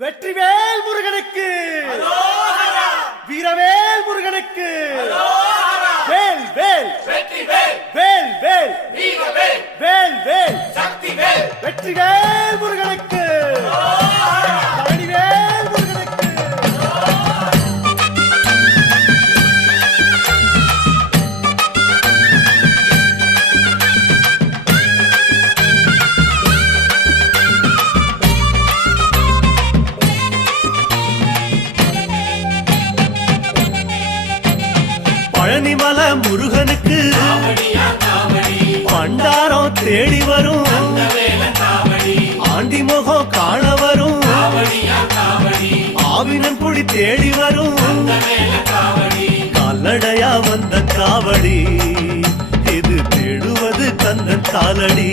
வெற்றிவேல் முருகனுக்கு, வீரவேல் முருகனுக்கு, வேல் வேல் வேல் வேல் வேல் வேல் வெற்றிவேல் முருகனுக்கு, பழனிவேல் முருகனுக்கு. பழனிமலை முருகனுக்கு பண்டாரம் தேடி வரும், ஆண்டி முகம் காண வரும், ஆவினன் குடி தேடி வரும், கால்நடையா வந்த காவடி இது தேடுவது கந்தன் காலடி.